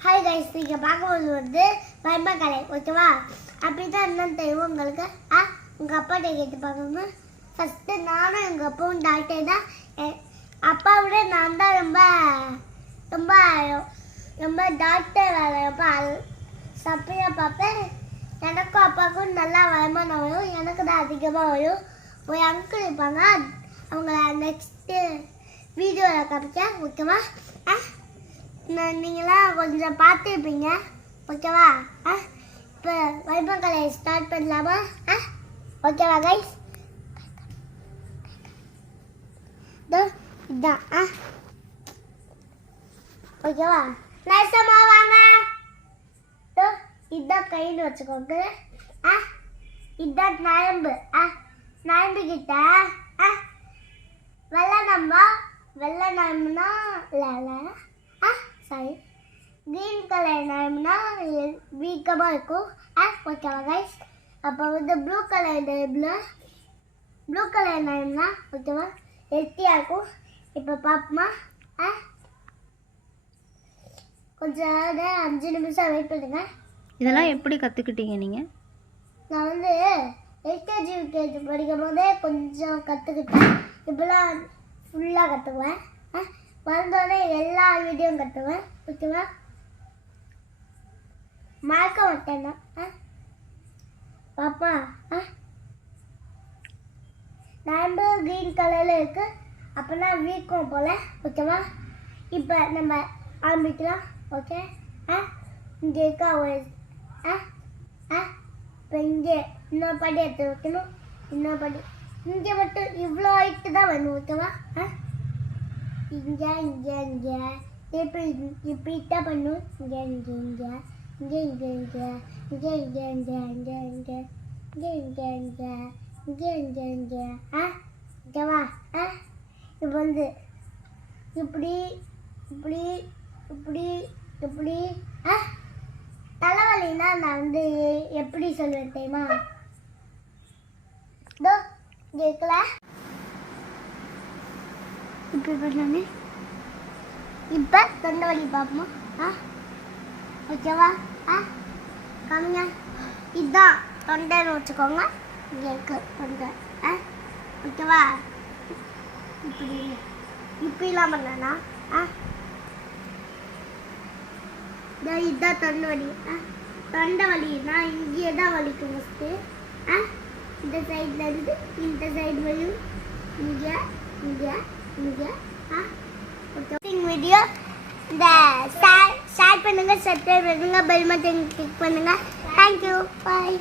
Hi guys நீங்கள் பார்க்கும்போது வந்து வைமா கலை ஓகேவா? அப்படி தான் என்னன்னு தெரியும் உங்களுக்கு? ஆ உங்கள் அப்பாட்ட கேட்டு பார்க்கணும்? ஃபஸ்ட்டு நானும் எங்கள் அப்பாவும் டாக்டர் தான் எ- அப்பா விட நான் தான் ரொம்ப ரொம்ப ரொம்ப டாக்டர் வேலை ரொம்ப சப்பையாக பார்ப்பேன். எனக்கும் அப்பாவுக்கும் நல்லா வருமானம் வரும். எனக்கு தான் அதிகமாக வரும். ஒரு அங்கிள் இருப்பாங்க. அவங்கள நெக்ஸ்ட்டு வீடியோவில் காமிக்க ஓகேவா? ஆ நான் நீங்களாம் கொஞ்சம் பார்த்துருப்பீங்க. ஓகேவா? ஆ இப்போ வைபங்களை ஸ்டார்ட் பண்ணலாமா? ஆ ஓகேவா கைஸ் இதோ இதான் ஆ. ஓகேவா? நைசமா வாங்க. இதோ இதான் கைன்னு வச்சுக்கோங்க. ஆ இதான் நரம்பு. ஆ நரம்பு கிட்ட ஆ. வெள்ளை நம்ப வெள்ளை நரம்புனா இல்லை சாரி க்ரீன் கலர் நரம்புனா வீக்கமாக இருக்கும் ஆ ஓகேவா கைஸ் அப்போ வந்து ப்ளூ கலர் நரம்புல ப்ளூ கலர் நரம்புனா ஓகேவா ஹெல்த்தியாக இருக்கும் இப்போ பார்ப்போமா ஆ கொஞ்சம் நேரம் அஞ்சு நிமிஷம் வெயிட் பண்ணுங்க இதெல்லாம் எப்படி கற்றுக்கிட்டீங்க நீங்கள் நான் வந்து எல்கேஜி யூகேஜி படிக்கும் போதே கொஞ்சம் கற்றுக்கிட்டேன் இப்போலாம் ஃபுல்லாக கற்றுக்குவேன் வந்தோடனே எல்லா வீடியோவும் கட்டுவேன் ஓகேவா? மறக்க மாட்டேன்னா ஆ? பாப்பா ஆ? நரம்பு க்ரீன் கலரில் இருக்கு. அப்போனா வீக்கம் போல் ஓகேவா? இப்போ நம்ம ஆரம்பிக்கலாம் ஓகே? ஆ? இங்கே இருக்கா ஒரு ஆ? ஆ? இப்போ இங்கே இன்னொரு படி எடுத்து வைக்கணும். இன்னொரு படி இங்கே மட்டும் இவ்வளோ ஹைட்டு தான் வேணும் ஓகேவா? ஆ? இங்கே இங்கே இங்கே. இப்படி இப்படி தான் பண்ணும் இங்கே இங்கே இங்கே. இங்கே இங்கே இங்கே. இங்கே இங்கே இங்கே இங்கே இங்கே. இங்கே இங்கே இங்கே. இங்கே இங்கே இங்கே. ஆ? ஓகேவா ஆ? இப்போ வந்து. இப்படி இப்படி இப்படி இப்படி. ஆ? தலைவலின்னா நான் வந்து எப்படி சொல்லுவேன் தெரியுமா? இதோ இங்கே இருக்கல. இப்படி பண்ணி இப்போ தொண்டை வலி பார்ப்போமா ஆ? ஓகேவா? ஆ? காமிங்க இதுதான் தொண்டைன்னு வச்சுக்கோங்க. இங்கே இருக்கு தொண்டை. ஆ? ஓகேவா? இப்படி இப்படிலாம் பண்ணனா? ஆ? இதுதான் தொண்டை வலி. ஆ? தொண்டை வலினா இங்கே தான் வலிக்கும் ஃபஸ்ட்டு ஆ? இந்த சைடில் இருந்து இந்த சைடு வலியும் இங்கே இங்கே. வீடியோ இந்த ஷேர் ஷேர் பண்ணுங்கள் சப்ஸ்கிரைப் பண்ணுங்கள் பெல் மட்டன் கிளிக் பண்ணுங்கள் தேங்க்யூ பாய்